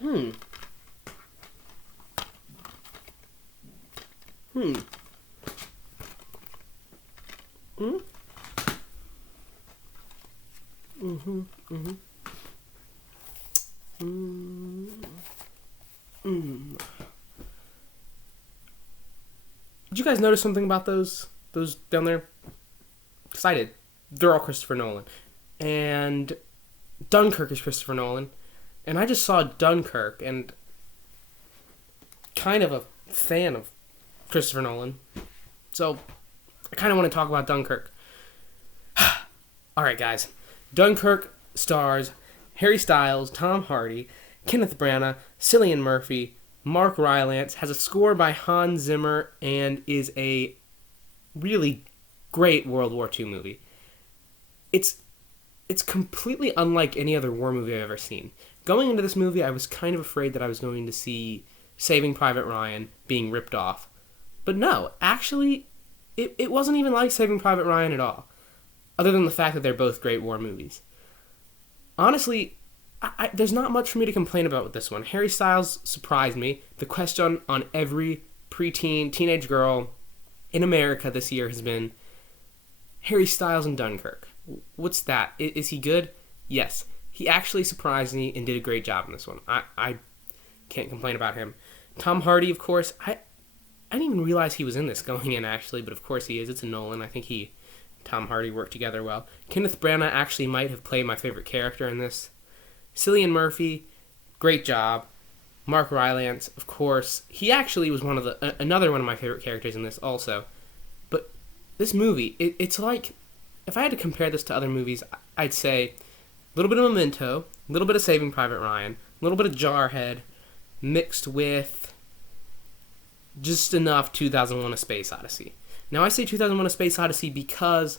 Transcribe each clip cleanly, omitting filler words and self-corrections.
Hmm. Hmm. Hmm. Hmm. Mm-hmm. Mm-hmm. Mm. Mm. Did you guys notice something about those down there? Because I did. They're all Christopher Nolan, and Dunkirk is Christopher Nolan, and I just saw Dunkirk, and kind of a fan of Christopher Nolan, so I kind of want to talk about Dunkirk. All right, guys. Dunkirk stars Harry Styles, Tom Hardy, Kenneth Branagh, Cillian Murphy, Mark Rylance, has a score by Hans Zimmer, and is a really great World War II movie. It's it's completely unlike any other war movie I've ever seen. Going into this movie, I was kind of afraid that I was going to see Saving Private Ryan being ripped off. But no, actually, it wasn't even like Saving Private Ryan at all, other than the fact that they're both great war movies. Honestly, there's not much for me to complain about with this one. Harry Styles surprised me. The question on every preteen, teenage girl in America this year has been Harry Styles in Dunkirk. What's that? Is he good? Yes. He actually surprised me and did a great job in this one. I can't complain about him. Tom Hardy, of course. I didn't even realize he was in this going in, actually, but of course he is. It's a Nolan. I think Tom Hardy worked together well. Kenneth Branagh actually might have played my favorite character in this. Cillian Murphy, great job. Mark Rylance, of course. He actually was another one of my favorite characters in this also. But this movie, it's like, if I had to compare this to other movies, I'd say a little bit of Memento, a little bit of Saving Private Ryan, a little bit of Jarhead, mixed with just enough 2001: A Space Odyssey. Now, I say 2001: A Space Odyssey because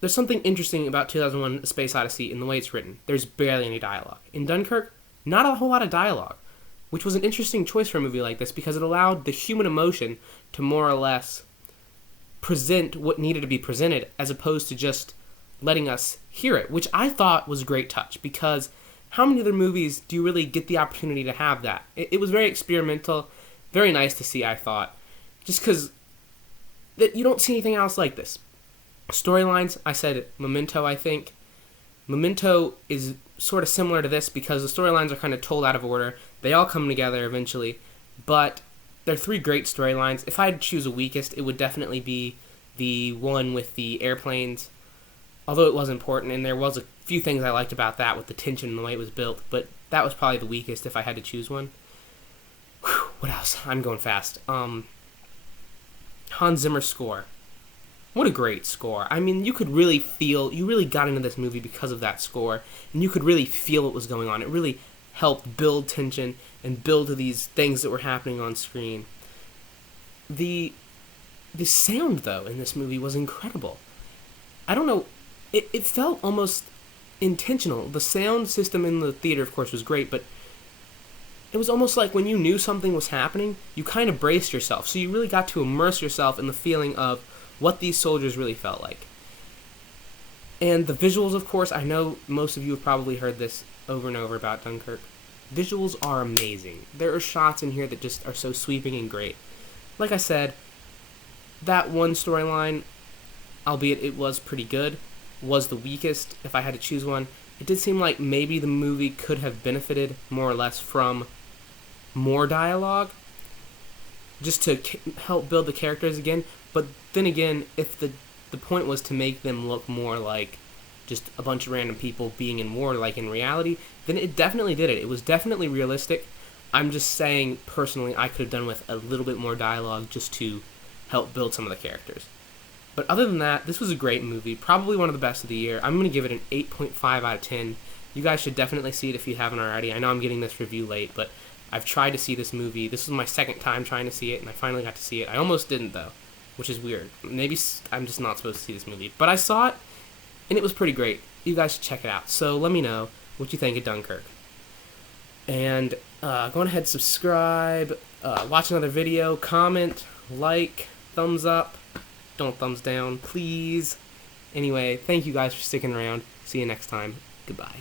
there's something interesting about 2001: A Space Odyssey in the way it's written. There's barely any dialogue. In Dunkirk, not a whole lot of dialogue, which was an interesting choice for a movie like this because it allowed the human emotion to more or less present what needed to be presented as opposed to just letting us hear it, which I thought was a great touch because how many other movies do you really get the opportunity to have that? It was very experimental, very nice to see, I thought, just because you don't see anything else like this. Storylines, I said Memento, I think. Memento is sort of similar to this because the storylines are kind of told out of order. They all come together eventually, but they're three great storylines. If I had to choose a weakest, it would definitely be the one with the airplanes, although it was important, and there was a few things I liked about that with the tension and the way it was built, but that was probably the weakest if I had to choose one. Whew, what else? I'm going fast. Hans Zimmer's score. What a great score. I mean, you really got into this movie because of that score, and you could really feel what was going on. It really helped build tension and build to these things that were happening on screen. The sound, though, in this movie was incredible. I don't know, it felt almost intentional. The sound system in the theater, of course, was great, but it was almost like when you knew something was happening, you kind of braced yourself. So you really got to immerse yourself in the feeling of what these soldiers really felt like. And the visuals, of course, I know most of you have probably heard this over and over about Dunkirk. Visuals are amazing. There are shots in here that just are so sweeping and great. Like I said, that one storyline, albeit it was pretty good, was the weakest if I had to choose one. It did seem like maybe the movie could have benefited more or less from more dialogue, just to help build the characters again. But then again, if the point was to make them look more like just a bunch of random people being in war, like in reality, then it definitely did it. It was definitely realistic. I'm just saying, personally, I could have done with a little bit more dialogue just to help build some of the characters. But other than that, this was a great movie. Probably one of the best of the year. I'm going to give it an 8.5 out of 10. You guys should definitely see it if you haven't already. I know I'm getting this review late, but I've tried to see this movie. This was my second time trying to see it, and I finally got to see it. I almost didn't, though, which is weird. Maybe I'm just not supposed to see this movie. But I saw it, and it was pretty great. You guys should check it out. So let me know what you think of Dunkirk. And go ahead, subscribe, watch another video, comment, like, thumbs up. Don't thumbs down, please. Anyway, thank you guys for sticking around. See you next time. Goodbye.